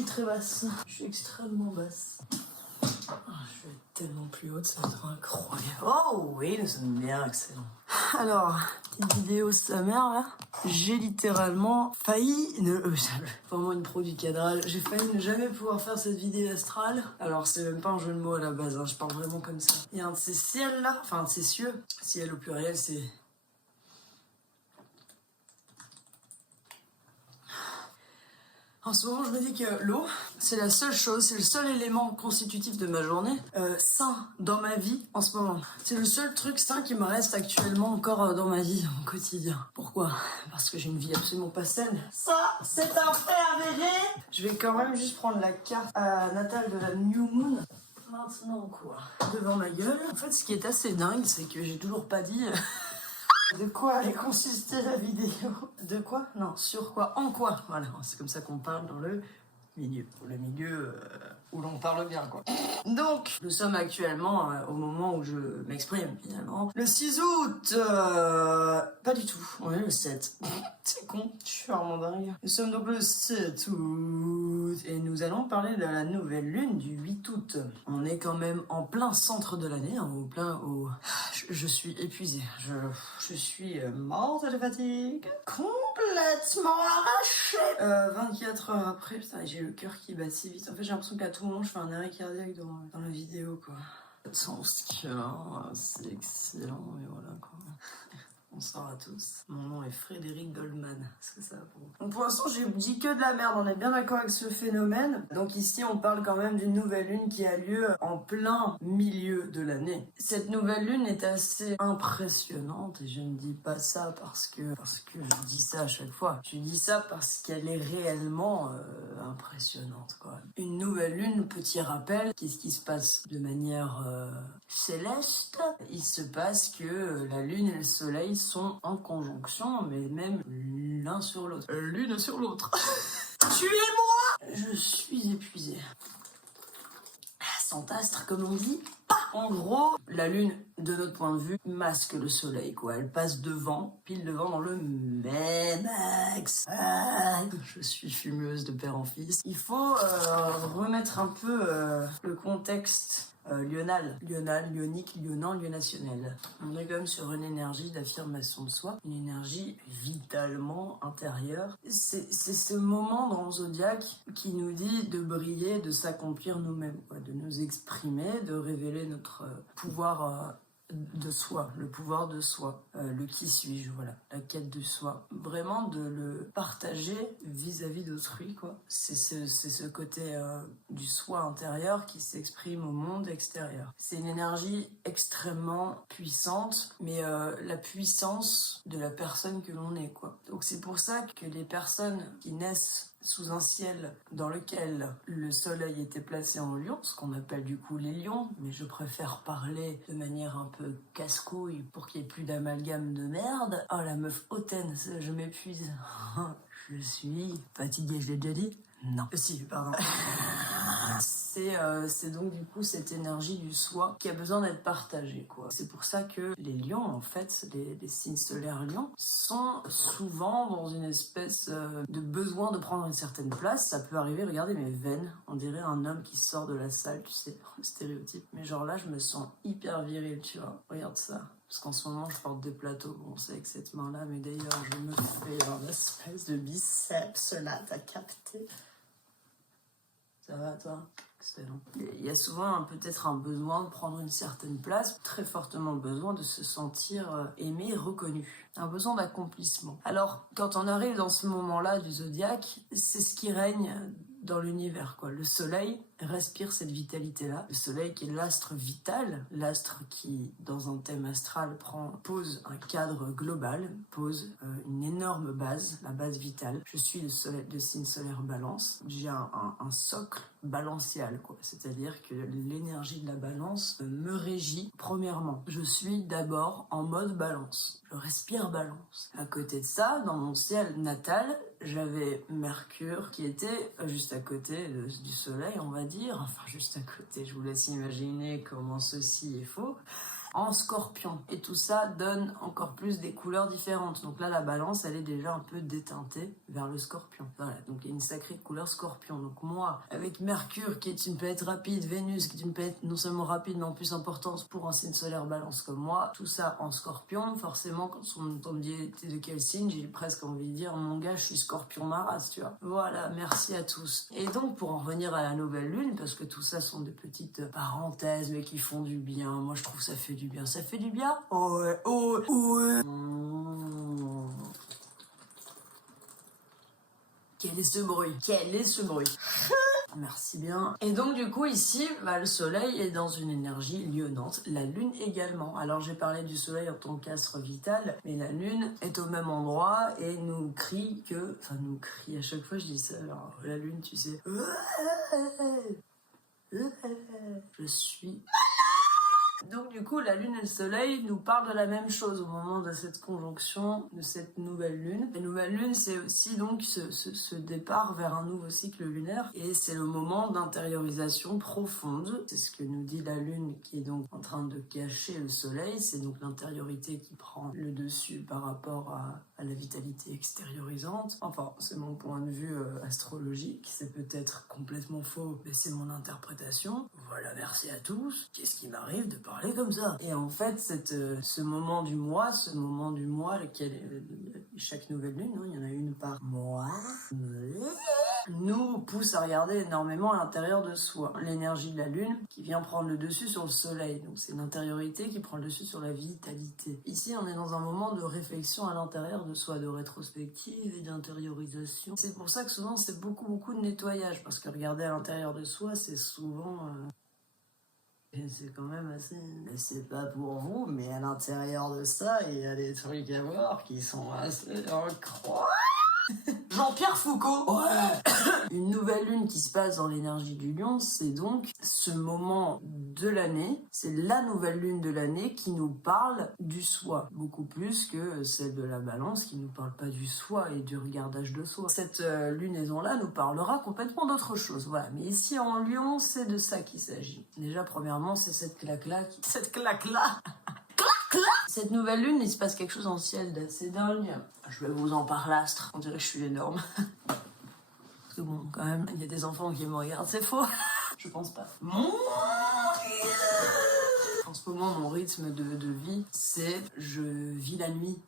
suis très basse. Je suis extrêmement basse. Je vais être tellement plus haute, ça va être incroyable. Oh oui, nous sommes bien, excellent. Alors, petite vidéo sa mère là. J'ai littéralement failli vraiment une pro du cadrage. J'ai failli ne jamais pouvoir faire cette vidéo astrale. Alors c'est même pas un jeu de mots à la base, hein. Je parle vraiment comme ça. Il y a un de ces ciels là, enfin un de ces cieux. Ciel au pluriel, c'est... En ce moment, je me dis que l'eau, c'est la seule chose, c'est le seul élément constitutif de ma journée sain dans ma vie en ce moment. C'est le seul truc sain qui me reste actuellement encore dans ma vie, dans mon quotidien. Pourquoi? Parce que j'ai une vie absolument pas saine. Ça, c'est un fait avéré. Je vais quand même juste prendre la carte natale de la New Moon. Maintenant, quoi? Devant ma gueule. En fait, ce qui est assez dingue, c'est que j'ai toujours pas dit... De quoi allait consister la vidéo? De quoi? Non, sur quoi? En quoi? Voilà, c'est comme ça qu'on parle dans le milieu. Le milieu où l'on parle bien, quoi. Donc, nous sommes actuellement au moment où je m'exprime, finalement. Le 6 août pas du tout, on est le 7. C'est con, je suis vraiment dingue. Nous sommes donc le 7 août et nous allons parler de la nouvelle lune du 8 août. On est quand même en plein centre de l'année, hein, Je suis épuisée, je suis morte de fatigue, complètement arrachée. 24 heures après, putain, j'ai le cœur qui bat si vite. En fait, j'ai l'impression qu'à tout moment, je fais un arrêt cardiaque dans la vidéo, quoi. Sens c'est excellent, et voilà, quoi. Bonsoir à tous. Mon nom est Frédéric Goldman. Est-ce que ça va pour vous? Donc pour l'instant, j'ai dit que de la merde. On est bien d'accord avec ce phénomène. Donc ici, on parle quand même d'une nouvelle lune qui a lieu en plein milieu de l'année. Cette nouvelle lune est assez impressionnante et je ne dis pas ça parce que je dis ça à chaque fois. Je dis ça parce qu'elle est réellement impressionnante, quoi. Une nouvelle lune, petit rappel, qu'est-ce qui se passe de manière céleste? Il se passe que la lune et le soleil sont en conjonction, mais même l'un sur l'autre. L'une sur l'autre. Tuez-moi! Je suis épuisée. Sans astre, comme on dit. En gros, la lune, de notre point de vue, masque le soleil, quoi. Elle passe devant, pile devant, dans le même axe. Je suis fumeuse de père en fils. Il faut remettre un peu le contexte lionique, lionant, lionationnel. On est quand même sur une énergie d'affirmation de soi, une énergie vitalement intérieure. C'est ce moment dans le zodiaque qui nous dit de briller, de s'accomplir nous-mêmes, quoi, de nous exprimer, de révéler notre pouvoir de soi, le pouvoir de soi, le qui suis-je, voilà, la quête de soi. Vraiment de le partager vis-à-vis d'autrui, quoi. C'est ce côté du soi intérieur qui s'exprime au monde extérieur. C'est une énergie extrêmement puissante, mais la puissance de la personne que l'on est, quoi. Donc c'est pour ça que les personnes qui naissent sous un ciel dans lequel le soleil était placé en lion, ce qu'on appelle du coup les lions, mais je préfère parler de manière un peu casse-couille pour qu'il n'y ait plus d'amalgame de merde. Oh la meuf hautaine, je m'épuise. Je suis fatiguée, je l'ai déjà dit? Non. Si, pardon. C'est donc du coup cette énergie du soi qui a besoin d'être partagée, quoi. C'est pour ça que les lions, en fait, les signes solaires lions, sont souvent dans une espèce de besoin de prendre une certaine place. Ça peut arriver, regardez mes veines, on dirait un homme qui sort de la salle, tu sais, stéréotype. Mais genre là, je me sens hyper viril, tu vois. Regarde ça. Parce qu'en ce moment, je porte des plateaux, bon, c'est avec cette main-là, mais d'ailleurs, je me fais un espèce de biceps là, t'as capté? Ça va, toi? Excellent. Il y a souvent peut-être un besoin de prendre une certaine place, très fortement besoin de se sentir aimé, reconnu. Un besoin d'accomplissement. Alors, quand on arrive dans ce moment-là du zodiaque, c'est ce qui règne dans l'univers, quoi. Le soleil respire cette vitalité-là. Le soleil qui est l'astre vital, l'astre qui, dans un thème astral, pose un cadre global, pose une énorme base, la base vitale. Je suis le signe solaire balance. J'ai un socle balancial, quoi. C'est-à-dire que l'énergie de la balance me régit. Premièrement, je suis d'abord en mode balance. Je respire balance. À côté de ça, dans mon ciel natal, j'avais Mercure qui était juste à côté du soleil, on va dire. Enfin, juste à côté, je vous laisse imaginer comment ceci est faux. en Scorpion. Et tout ça donne encore plus des couleurs différentes. Donc là, la balance, elle est déjà un peu déteintée vers le Scorpion. Voilà, donc il y a une sacrée couleur Scorpion. Donc moi, avec Mercure, qui est une planète rapide, Vénus, qui est une planète non seulement rapide, mais en plus importante pour un signe solaire balance comme moi, tout ça en Scorpion, forcément, quand on me dit t'es de quel signe, j'ai presque envie de dire, mon gars, je suis Scorpion ma race, tu vois. Voilà, merci à tous. Et donc, pour en revenir à la nouvelle lune, parce que tout ça sont des petites parenthèses, mais qui font du bien, moi je trouve ça fait du bien. Ça fait du bien? Oh ouais, oh ouais. Quel est ce bruit? Quel est ce bruit? Merci bien. Et donc du coup ici, le soleil est dans une énergie lyonnante, la lune également. Alors j'ai parlé du soleil en tant qu'astre vital, mais la lune est au même endroit et nous crie que... Enfin nous crie, à chaque fois je dis ça, alors la lune tu sais... Je suis... Donc du coup, la lune et le soleil nous parlent de la même chose au moment de cette conjonction, de cette nouvelle lune. La nouvelle lune, c'est aussi donc ce départ vers un nouveau cycle lunaire et c'est le moment d'intériorisation profonde. C'est ce que nous dit la lune qui est donc en train de cacher le soleil. C'est donc l'intériorité qui prend le dessus par rapport à la vitalité extériorisante. Enfin, c'est mon point de vue astrologique. C'est peut-être complètement faux, mais c'est mon interprétation. Voilà, merci à tous. Qu'est-ce qui m'arrive de parler comme ça? Et en fait, ce moment du mois, chaque nouvelle lune, hein, il y en a une par mois, nous pousse à regarder énormément à l'intérieur de soi. L'énergie de la lune qui vient prendre le dessus sur le soleil. Donc c'est l'intériorité qui prend le dessus sur la vitalité. Ici, on est dans un moment de réflexion à l'intérieur de soi, de rétrospective et d'intériorisation. C'est pour ça que souvent, c'est beaucoup de nettoyage. Parce que regarder à l'intérieur de soi, c'est souvent... c'est quand même assez... C'est pas pour vous, mais à l'intérieur de ça, il y a des trucs à voir qui sont assez incroyables. Jean-Pierre Foucault. Ouais. Une nouvelle lune qui se passe dans l'énergie du lion, c'est donc ce moment de l'année, c'est la nouvelle lune de l'année qui nous parle du soi, beaucoup plus que celle de la balance qui nous parle pas du soi et du regardage de soi. Cette lunaison-là nous parlera complètement d'autre chose, voilà. Mais ici en lion, c'est de ça qu'il s'agit. Déjà, premièrement, c'est cette claque-là. Cette nouvelle lune, il se passe quelque chose dans le ciel d'assez dingue. Je vais vous en parler, astre. On dirait que je suis énorme. Parce que bon, quand même, il y a des enfants qui me regardent, c'est faux. Je pense pas. Mon Dieu. En ce moment, mon rythme de vie, c'est je vis la nuit.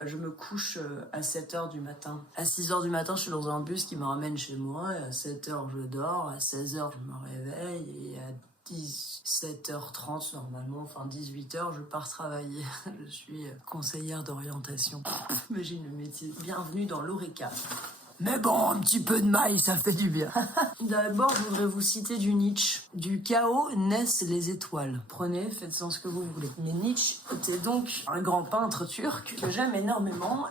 Je me couche à 7h du matin. À 6h du matin, je suis dans un bus qui me ramène chez moi. Et à 7h, je dors. À 16h, je me réveille. Et à 17h30 normalement, enfin 18h, je pars travailler. Je suis conseillère d'orientation. Imagine le métier. Bienvenue dans l'Oreca. Mais bon, un petit peu de maille, ça fait du bien. D'abord, je voudrais vous citer du Nietzsche. Du chaos naissent les étoiles. Prenez, faites-en ce que vous voulez. Mais Nietzsche était donc un grand peintre turc que j'aime énormément.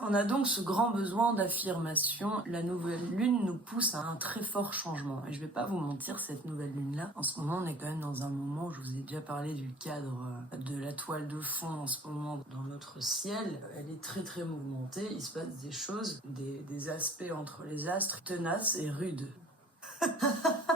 On a donc ce grand besoin d'affirmation. La nouvelle lune nous pousse à un très fort changement. Et je vais pas vous mentir, cette nouvelle lune-là, en ce moment, on est quand même dans un moment, je vous ai déjà parlé du cadre de la toile de fond en ce moment dans notre ciel. Elle est très mouvementée. Il se passe des choses, des aspects entre les astres tenaces et rudes.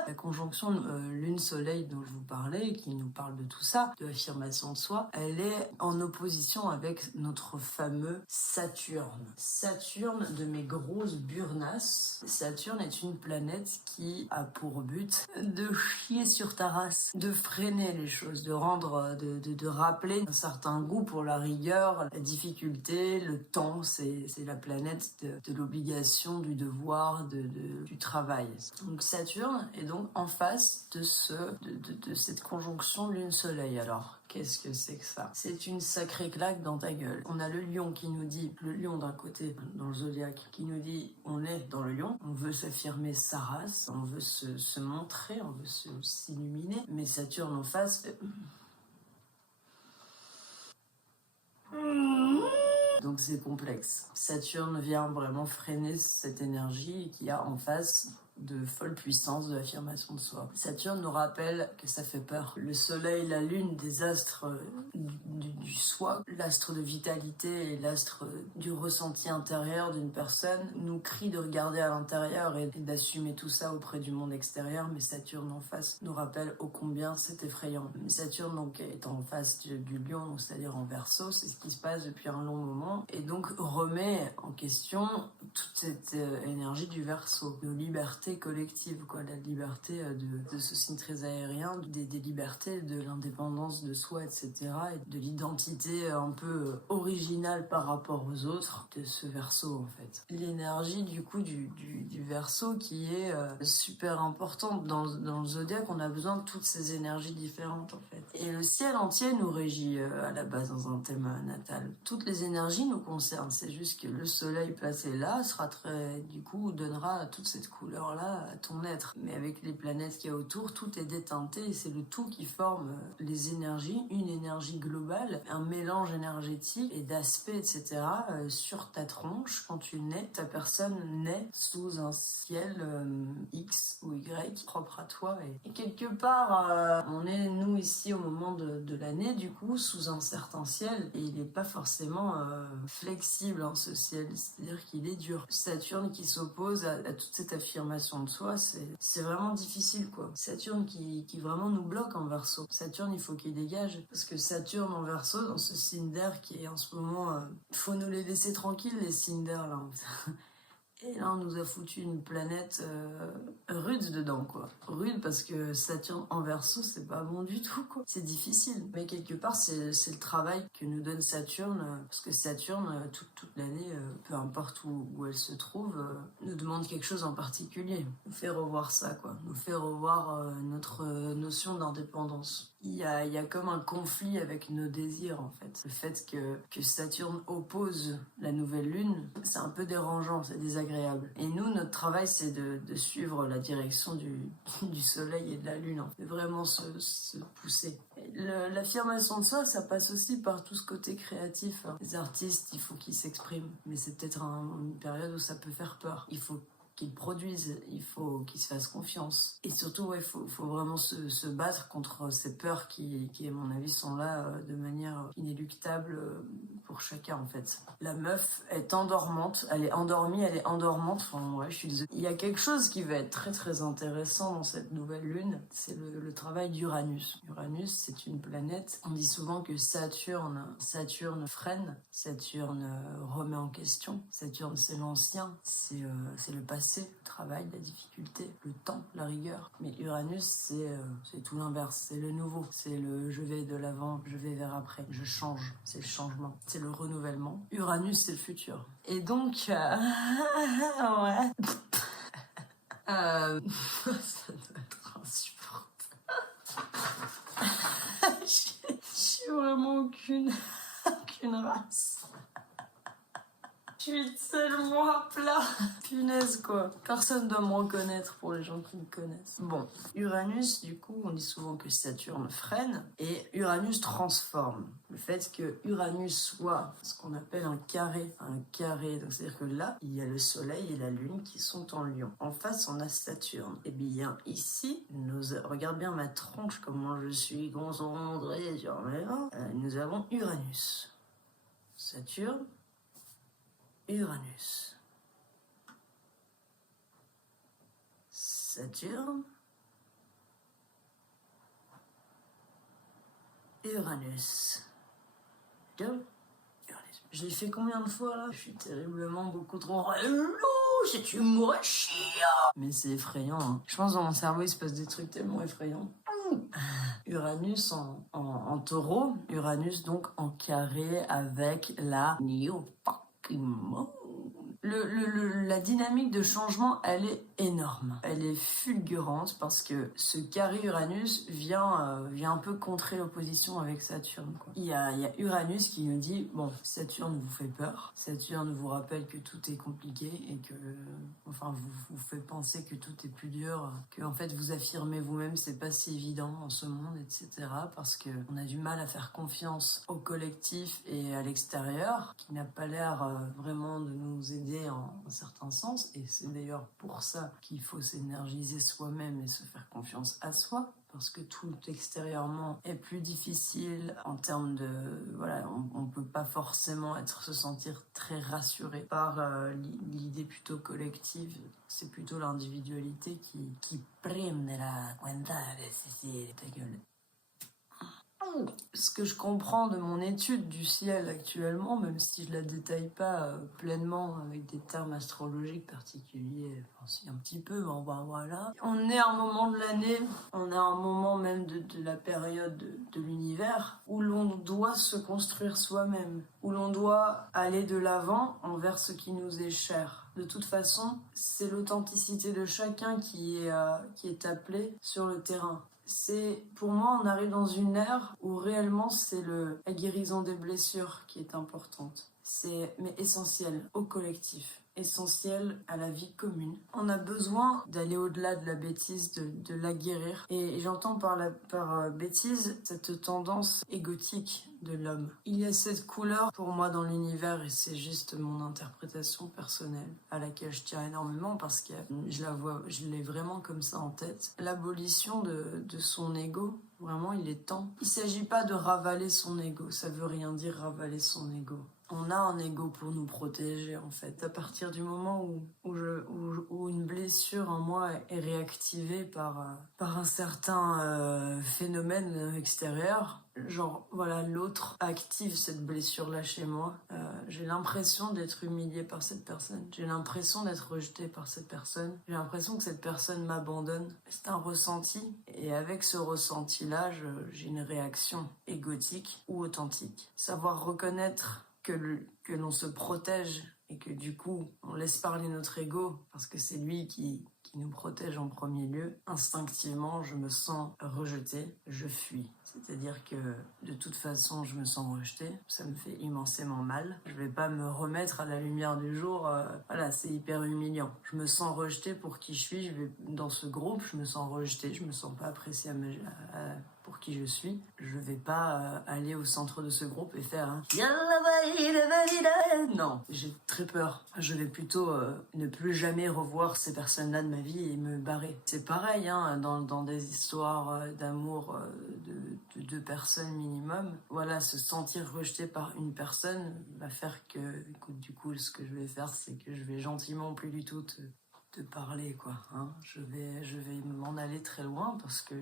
La conjonction lune-soleil dont je vous parlais, qui nous parle de tout ça, de l'affirmation de soi, elle est en opposition avec notre fameux Saturne. Saturne de mes grosses burnasses. Saturne est une planète qui a pour but de chier sur ta race, de freiner les choses, de rendre, de rappeler un certain goût pour la rigueur, la difficulté, le temps. C'est la planète de l'obligation, du devoir, du travail. Donc Saturne est donc en face de cette conjonction lune-soleil. Alors, qu'est-ce que c'est que ça? C'est une sacrée claque dans ta gueule. On a le lion qui nous dit, le lion d'un côté, dans le zodiaque, qui nous dit, on est dans le lion, on veut s'affirmer sa race, on veut se montrer, on veut s'illuminer, mais Saturne en face... Donc c'est complexe. Saturne vient vraiment freiner cette énergie qu'il y a en face de folle puissance de l'affirmation de soi. Saturne nous rappelle que ça fait peur. Le soleil, la lune, des astres du soi, l'astre de vitalité et l'astre du ressenti intérieur d'une personne, nous crie de regarder à l'intérieur et d'assumer tout ça auprès du monde extérieur, mais Saturne en face nous rappelle ô combien c'est effrayant. Saturne donc est en face du lion, donc c'est-à-dire en Verseau, c'est ce qui se passe depuis un long moment, et donc remet en question toute cette énergie du Verseau, de liberté collective, quoi, la liberté de ce signe très aérien, des libertés, de l'indépendance de soi, etc., et de l'identité un peu originale par rapport aux autres de ce Verseau en fait. L'énergie du coup du Verseau qui est super importante dans le zodiaque, on a besoin de toutes ces énergies différentes en fait. Et le ciel entier nous régit à la base dans un thème natal. Toutes les énergies nous concernent, c'est juste que le soleil placé là sera du coup donnera toute cette couleur là à ton être. Mais avec les planètes qu'il y a autour, tout est déteinté et c'est le tout qui forme les énergies, une énergie globale, un mélange énergétique et d'aspects, etc. Sur ta tronche, quand tu nais, ta personne naît sous un ciel X ou Y propre à toi. Et quelque part, on est, nous, ici, au moment de l'année, du coup, sous un certain ciel. Et il n'est pas forcément flexible, hein, ce ciel. C'est-à-dire qu'il est dur. Saturne qui s'oppose à toute cette affirmation de soi, c'est vraiment difficile, quoi. Saturne qui vraiment nous bloque en Verseau. Saturne, il faut qu'il dégage. Parce que Saturne en Verseau, dans ce signe d'air qui est en ce moment... faut nous les laisser tranquilles, les signes d'air, là. Et là, on nous a foutu une planète rude dedans, quoi. Rude parce que Saturne en Verseau, c'est pas bon du tout, quoi. C'est difficile. Mais quelque part, c'est le travail que nous donne Saturne. Parce que Saturne, toute l'année, peu importe où elle se trouve, nous demande quelque chose en particulier. Nous fait revoir ça, quoi. Nous fait revoir notre notion d'indépendance. Il y a comme un conflit avec nos désirs, en fait. Le fait que Saturne oppose la nouvelle lune, c'est un peu dérangeant, c'est désagréable. Et nous, notre travail, c'est de suivre la direction du soleil et de la lune, de vraiment se pousser. L'affirmation de soi, ça passe aussi par tout ce côté créatif. Les artistes, il faut qu'ils s'expriment. Mais c'est peut-être une période où ça peut faire peur. Il faut qu'ils produisent, il faut qu'ils se fassent confiance. Et surtout, il faut vraiment se battre contre ces peurs qui, à mon avis, sont là de manière inéluctable pour chacun, en fait. La meuf est endormante, elle est endormie, enfin, ouais, je suis désolée. Il y a quelque chose qui va être très très intéressant dans cette nouvelle lune, c'est le travail d'Uranus. Uranus, c'est une planète, on dit souvent que Saturne freine, Saturne remet en question, Saturne c'est l'ancien, c'est le passé, le travail, la difficulté, le temps, la rigueur. Mais Uranus, c'est tout l'inverse, c'est le nouveau, c'est le je vais de l'avant, je vais vers après, je change, c'est le changement, c'est le renouvellement. Uranus, c'est le futur. Et donc, ouais. Ça doit être insupportable. Je suis vraiment aucune race. Je suis tellement à plat. Punaise, quoi. Personne doit me reconnaître pour les gens qui me connaissent. Bon, Uranus, du coup, on dit souvent que Saturne freine et Uranus transforme. Le fait que Uranus soit ce qu'on appelle un carré. Donc c'est-à-dire que là, il y a le soleil et la lune qui sont en lion. En face, on a Saturne. Et bien ici, regarde bien ma tronche, comment je suis concentré sur mes mains. Nous avons Uranus. Saturne. Uranus. Saturne. Uranus. Uranus. Je l'ai fait combien de fois là? Je suis terriblement beaucoup trop relou, c'est une chiant. Mais c'est effrayant, hein. Je pense que dans mon cerveau il se passe des trucs tellement effrayants. Uranus en taureau, Uranus donc en carré avec la New fucking Moon. La dynamique de changement, elle est énorme. Elle est fulgurante parce que ce carré Uranus vient un peu contrer l'opposition avec Saturne, quoi. Il y a Uranus qui nous dit, bon, Saturne vous fait peur. Saturne vous rappelle que tout est compliqué et que, enfin, vous fait penser que tout est plus dur, que en fait vous affirmez vous-même, c'est pas si évident en ce monde, etc. Parce que on a du mal à faire confiance au collectif et à l'extérieur, qui n'a pas l'air vraiment de nous aider s'énergiser en certains sens, et c'est d'ailleurs pour ça qu'il faut s'énergiser soi-même et se faire confiance à soi, parce que tout extérieurement est plus difficile en termes de... Voilà, on peut pas forcément se sentir très rassuré par l'idée plutôt collective. C'est plutôt l'individualité qui prime de la cuenta de ta gueule. Ce que je comprends de mon étude du ciel actuellement, même si je la détaille pas pleinement avec des termes astrologiques particuliers, enfin si un petit peu, bon ben voilà. On est à un moment de l'année, on est à un moment même de la période de l'univers où l'on doit se construire soi-même, où l'on doit aller de l'avant envers ce qui nous est cher. De toute façon, c'est l'authenticité de chacun qui est appelée sur le terrain. Pour moi, on arrive dans une ère où réellement c'est la guérison des blessures qui est importante. Mais essentiel au collectif, essentiel à la vie commune. On a besoin d'aller au-delà de la bêtise, de la guérir. Et j'entends par bêtise cette tendance égotique de l'homme. Il y a cette couleur pour moi dans l'univers, et c'est juste mon interprétation personnelle à laquelle je tiens énormément parce que je l'ai vraiment comme ça en tête. L'abolition de son ego. Vraiment, il est temps. Il s'agit pas de ravaler son ego. Ça veut rien dire ravaler son ego. On a un ego pour nous protéger, en fait. À partir du moment où une blessure en moi est réactivée par un certain phénomène extérieur, genre, voilà, l'autre active cette blessure-là chez moi. J'ai l'impression d'être humiliée par cette personne. J'ai l'impression d'être rejetée par cette personne. J'ai l'impression que cette personne m'abandonne. C'est un ressenti. Et avec ce ressenti-là, j'ai une réaction égotique ou authentique. Savoir reconnaître que l'on se protège et que du coup, on laisse parler notre ego parce que c'est lui qui nous protège en premier lieu. Instinctivement, je me sens rejetée, je fuis. C'est-à-dire que de toute façon, je me sens rejetée, ça me fait immensément mal. Je vais pas me remettre à la lumière du jour, voilà, c'est hyper humiliant. Je me sens rejetée pour qui je suis, dans ce groupe, je me sens rejetée, je me sens pas appréciée pour qui je suis. Je vais pas aller au centre de ce groupe et faire un... Non, j'ai très peur. Je vais plutôt ne plus jamais revoir ces personnes-là de ma vie et me barrer. C'est pareil, hein, dans des histoires d'amour de deux personnes minimum. Voilà, se sentir rejeté par une personne va faire que, écoute, du coup, ce que je vais faire, c'est que je vais gentiment plus du tout te parler, quoi, hein. Je vais m'en aller très loin parce que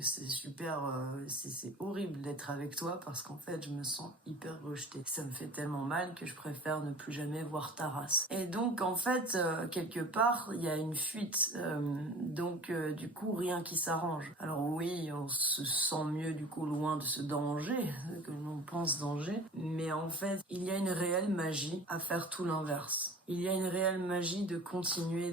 c'est super, c'est horrible d'être avec toi parce qu'en fait je me sens hyper rejetée. Ça me fait tellement mal que je préfère ne plus jamais voir ta race. Et donc en fait, quelque part, il y a une fuite. Donc du coup, rien qui s'arrange. Alors oui, on se sent mieux du coup loin de ce danger, que l'on pense danger. Mais en fait, il y a une réelle magie à faire tout l'inverse. Il y a une réelle magie de continuer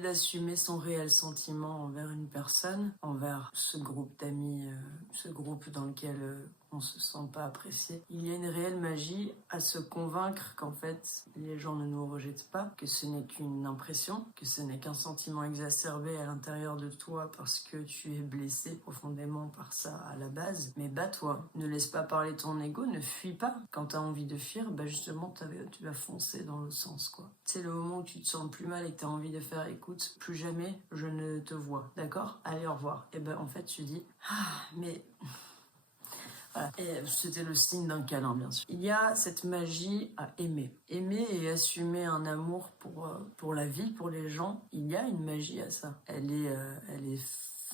d'assumer son réel sentiment envers une personne, envers ce groupe d'amis, ce groupe dans lequel on se sent pas apprécié. Il y a une réelle magie à se convaincre qu'en fait, les gens ne nous rejettent pas, que ce n'est qu'une impression, que ce n'est qu'un sentiment exacerbé à l'intérieur de toi parce que tu es blessé profondément par ça à la base. Mais bats-toi, ne laisse pas parler ton ego, ne fuis pas. Quand tu as envie de fuir, bah justement, tu vas foncer dans l'autre sens, quoi. C'est le moment où tu te sens plus mal et que tu as envie de faire, écoute, plus jamais je ne te vois, d'accord? Allez, au revoir. Et ben en fait, tu dis, mais... Voilà. Et c'était le signe d'un câlin, bien sûr. Il y a cette magie à aimer. Aimer et assumer un amour pour la vie, pour les gens. Il y a une magie à ça. Elle est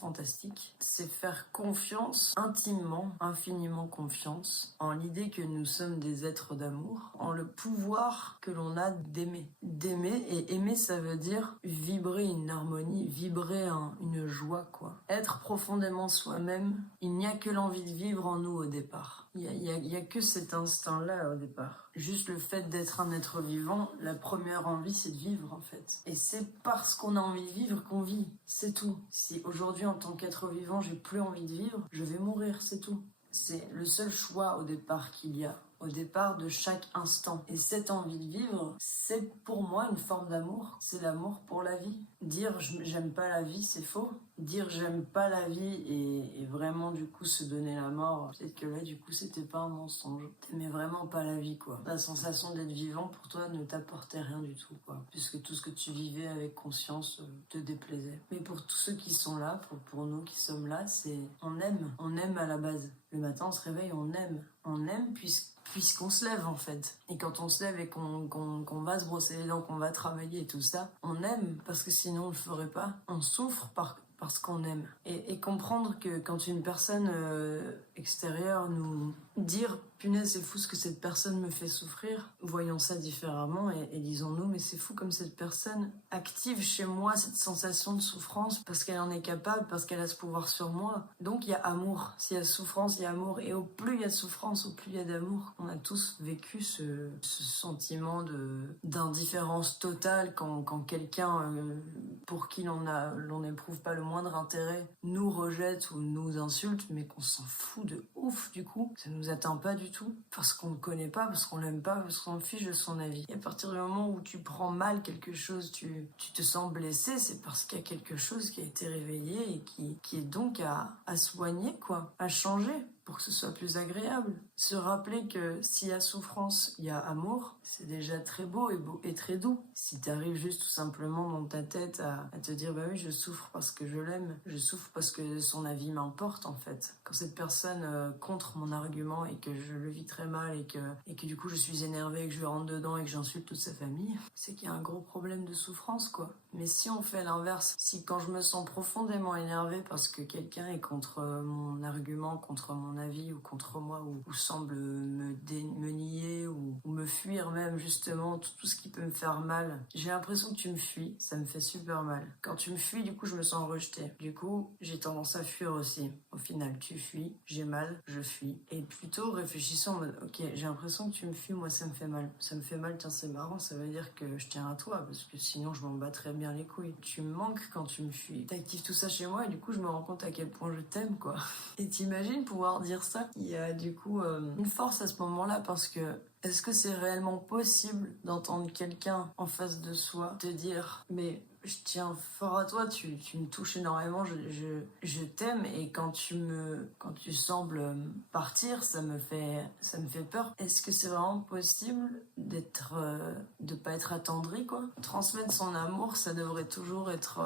fantastique. C'est faire confiance, intimement, infiniment confiance, en l'idée que nous sommes des êtres d'amour, en le pouvoir que l'on a d'aimer. D'aimer, et aimer, ça veut dire vibrer une harmonie, vibrer une joie, quoi. Être profondément soi-même, il n'y a que l'envie de vivre en nous au départ. Il y a que cet instinct-là au départ. Juste le fait d'être un être vivant, la première envie, c'est de vivre, en fait. Et c'est parce qu'on a envie de vivre qu'on vit. C'est tout. Si aujourd'hui, en tant qu'être vivant, j'ai plus envie de vivre, je vais mourir, c'est tout. C'est le seul choix au départ qu'il y a. au départ de chaque instant. Et cette envie de vivre, c'est pour moi une forme d'amour. C'est l'amour pour la vie. Dire j'aime pas la vie, c'est faux. Dire j'aime pas la vie et vraiment du coup se donner la mort, peut-être que là du coup c'était pas un mensonge. T'aimais vraiment pas la vie quoi. La sensation d'être vivant pour toi ne t'apportait rien du tout quoi. Puisque tout ce que tu vivais avec conscience te déplaisait. Mais pour tous ceux qui sont là, pour nous qui sommes là, c'est on aime à la base. Le matin on se réveille, on aime puisqu'on se lève en fait. Et quand on se lève et qu'on va se brosser les dents, qu'on va travailler et tout ça, on aime parce que sinon on le ferait pas. On souffre parce qu'on aime. Et comprendre que quand une personne extérieure nous dire punaise c'est fou ce que cette personne me fait souffrir, voyons ça différemment et disons-nous mais c'est fou comme cette personne active chez moi cette sensation de souffrance parce qu'elle en est capable, parce qu'elle a ce pouvoir sur moi. Donc il y a amour. S'il y a souffrance, il y a amour. Et au plus il y a de souffrance, au plus il y a d'amour. On a tous vécu ce sentiment d'indifférence totale quand quelqu'un pour qui l'on n'éprouve pas le moindre intérêt nous rejette ou nous insulte, mais qu'on s'en fout de ouf du coup. Ça nous atteint pas du tout parce qu'on le connaît pas, parce qu'on l'aime pas, parce qu'on fiche de son avis. Et à partir du moment où tu prends mal quelque chose, tu te sens blessé, c'est parce qu'il y a quelque chose qui a été réveillé et qui est donc à soigner quoi, à changer pour que ce soit plus agréable. Se rappeler que s'il y a souffrance, il y a amour, c'est déjà très beau et très doux. Si tu arrives juste tout simplement dans ta tête à te dire bah oui je souffre parce que je l'aime, je souffre parce que son avis m'importe en fait. Quand cette personne contre mon argument et que je le vis très mal et que du coup je suis énervée et que je rentre dedans et que j'insulte toute sa famille, c'est qu'il y a un gros problème de souffrance quoi. Mais si on fait l'inverse, si quand je me sens profondément énervée parce que quelqu'un est contre mon argument, contre mon avis ou contre moi ou semble me nier ou me fuir même justement tout ce qui peut me faire mal, j'ai l'impression que tu me fuis, ça me fait super mal. Quand tu me fuis, du coup je me sens rejetée. Du coup j'ai tendance à fuir aussi. Au final tu fuis, j'ai mal, je fuis. Et plutôt réfléchissons en mode ok j'ai l'impression que tu me fuis, moi ça me fait mal. Ça me fait mal, tiens c'est marrant, ça veut dire que je tiens à toi parce que sinon je m'en battrais bien les couilles. Tu me manques quand tu me fuis. T'actives tout ça chez moi et du coup je me rends compte à quel point je t'aime quoi. Et t'imagines pouvoir dire ça? Il y a du coup une force à ce moment-là parce que est-ce que c'est réellement possible d'entendre quelqu'un en face de soi te dire mais je tiens fort à toi, tu me touches énormément, je t'aime et quand tu sembles partir, ça me fait peur. Est-ce que c'est vraiment possible de pas être attendri quoi? Transmettre son amour, ça devrait toujours être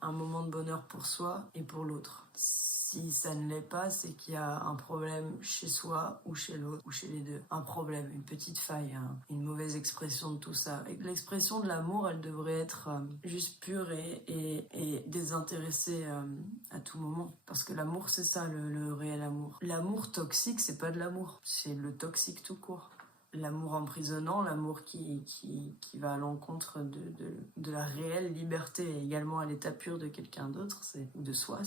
un moment de bonheur pour soi et pour l'autre. Si ça ne l'est pas, c'est qu'il y a un problème chez soi ou chez l'autre ou chez les deux. Un problème, une petite faille, une mauvaise expression de tout ça. Et l'expression de l'amour, elle devrait être juste pure et désintéressée à tout moment. Parce que l'amour, c'est ça le réel amour. L'amour toxique, c'est pas de l'amour. C'est le toxique tout court. L'amour emprisonnant, l'amour qui va à l'encontre de la réelle liberté et également à l'état pur de quelqu'un d'autre, ou de soi,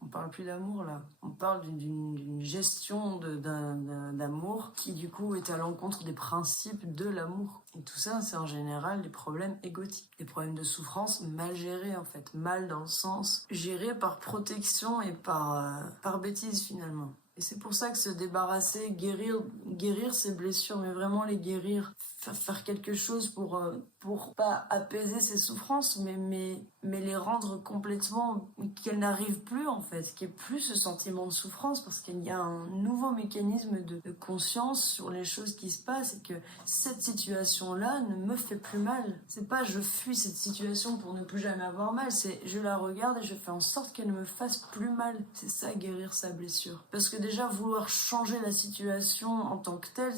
on parle plus d'amour là. On parle d'une gestion d'amour qui du coup est à l'encontre des principes de l'amour. Et tout ça, c'est en général des problèmes égotiques, des problèmes de souffrance mal gérés en fait. Mal dans le sens gérés par protection et par bêtise finalement. Et c'est pour ça que se débarrasser, guérir ses blessures, mais vraiment les guérir, faire quelque chose pour pas apaiser ses souffrances, mais les rendre complètement, qu'elles n'arrivent plus en fait, qu'il n'y ait plus ce sentiment de souffrance, parce qu'il y a un nouveau mécanisme de conscience sur les choses qui se passent, et que cette situation-là ne me fait plus mal. C'est pas je fuis cette situation pour ne plus jamais avoir mal, c'est je la regarde et je fais en sorte qu'elle ne me fasse plus mal. C'est ça, guérir sa blessure. Parce que déjà, vouloir changer la situation en tant que telle,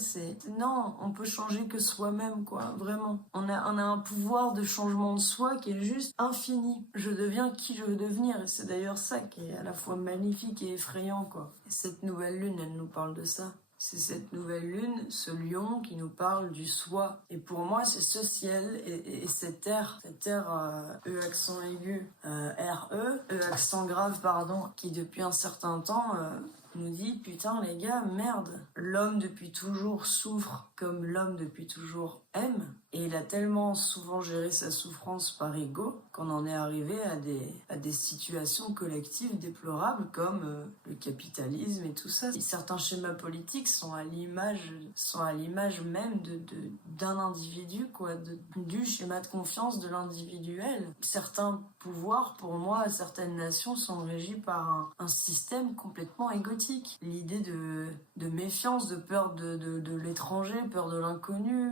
non, on peut changer que soi-même, quoi, vraiment. On a un pouvoir de changement de soi qui est juste infini. Je deviens qui je veux devenir, et c'est d'ailleurs ça qui est à la fois magnifique et effrayant, quoi. Et cette nouvelle lune, elle nous parle de ça. C'est cette nouvelle lune, ce lion qui nous parle du soi. Et pour moi, c'est ce ciel et cette terre, E accent aigu, R-E, E accent grave, pardon, qui depuis un certain temps nous dit putain les gars, merde, l'homme depuis toujours souffre comme l'homme depuis toujours aime. Et il a tellement souvent géré sa souffrance par ego qu'on en est arrivé à des situations collectives déplorables comme le capitalisme et tout ça. Et certains schémas politiques sont à l'image même d'un individu, quoi, du schéma de confiance de l'individuel. Certains pouvoirs, pour moi, certaines nations sont régies par un système complètement égotique. L'idée de méfiance, de peur de l'étranger, peur de l'inconnu,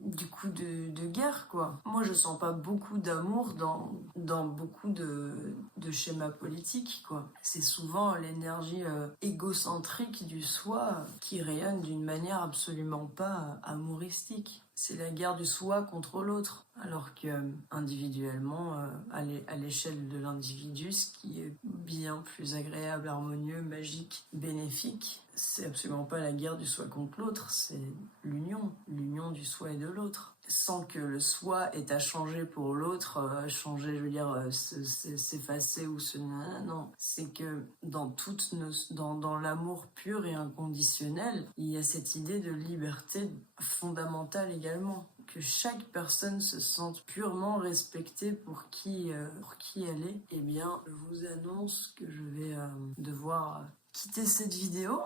du coup de guerre, quoi. Moi, je sens pas beaucoup d'amour dans beaucoup de schémas politiques, quoi. C'est souvent l'énergie égocentrique du soi qui rayonne d'une manière absolument pas amouristique. C'est la guerre du soi contre l'autre, alors que individuellement, à l'échelle de l'individu, ce qui est bien plus agréable, harmonieux, magique, bénéfique, c'est absolument pas la guerre du soi contre l'autre, c'est l'union du soi et de l'autre. Sans que le soi ait à changer pour l'autre, changer, je veux dire, s'effacer ou se... Non, c'est que dans l'amour pur et inconditionnel, il y a cette idée de liberté fondamentale également. Que chaque personne se sente purement respectée pour qui elle est. Eh bien, je vous annonce que je vais devoir quitter cette vidéo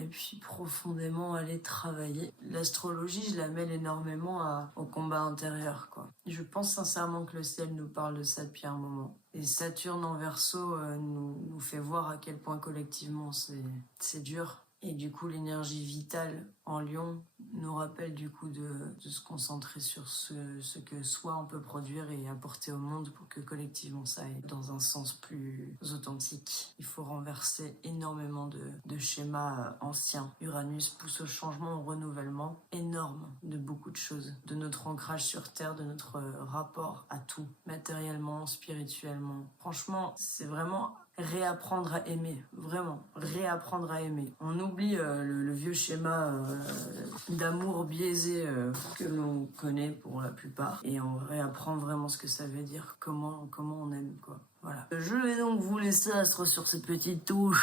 et puis profondément aller travailler. L'astrologie, je la mêle énormément au combat intérieur, quoi. Je pense sincèrement que le ciel nous parle de ça depuis un moment. Et Saturne en Verseau nous fait voir à quel point collectivement c'est dur. Et du coup, l'énergie vitale en Lion nous rappelle du coup de se concentrer sur ce que soi on peut produire et apporter au monde pour que collectivement ça aille dans un sens plus authentique. Il faut renverser énormément de schémas anciens. Uranus pousse au changement, au renouvellement énorme de beaucoup de choses. De notre ancrage sur Terre, de notre rapport à tout, matériellement, spirituellement. Franchement, c'est vraiment... réapprendre à aimer, vraiment, réapprendre à aimer. On oublie le vieux schéma d'amour biaisé que l'on connaît pour la plupart et on réapprend vraiment ce que ça veut dire, comment on aime, quoi. Voilà. Je vais donc vous laisser sur cette petite touche.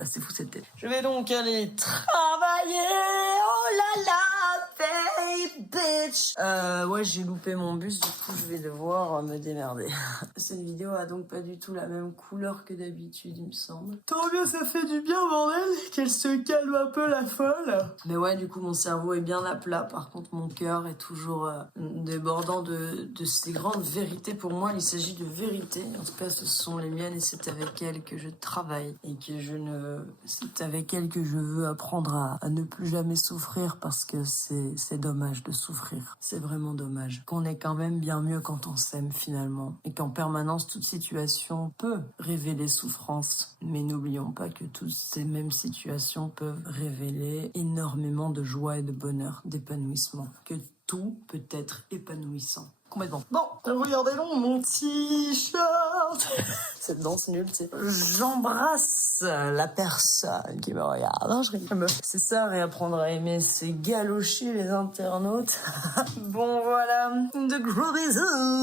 Ah, c'est fou cette tête. Je vais donc aller travailler. Oh là là, babe, bitch. Ouais, j'ai loupé mon bus, du coup je vais devoir me démerder. Cette vidéo a donc pas du tout la même couleur que d'habitude, il me semble. Tant mieux, ça fait du bien, bordel, qu'elle se calme un peu la folle. Mais ouais, du coup mon cerveau est bien à plat. Par contre, mon cœur est toujours débordant de ces grandes vérités. Pour moi, il s'agit de vérités. En tout cas, ce sont les miennes et c'est avec elles que je travaille et que c'est avec elle que je veux apprendre à ne plus jamais souffrir parce que c'est dommage de souffrir. C'est vraiment dommage. Qu'on est quand même bien mieux quand on s'aime finalement. Et qu'en permanence, toute situation peut révéler souffrance. Mais n'oublions pas que toutes ces mêmes situations peuvent révéler énormément de joie et de bonheur, d'épanouissement. Que tout peut être épanouissant. Complètement. Bon, regardez donc mon t-shirt. Cette danse nulle, tu sais. J'embrasse la personne qui me regarde. Non, je rigole. C'est ça, réapprendre à aimer, c'est galocher les internautes. Bon, voilà. De gros bisous.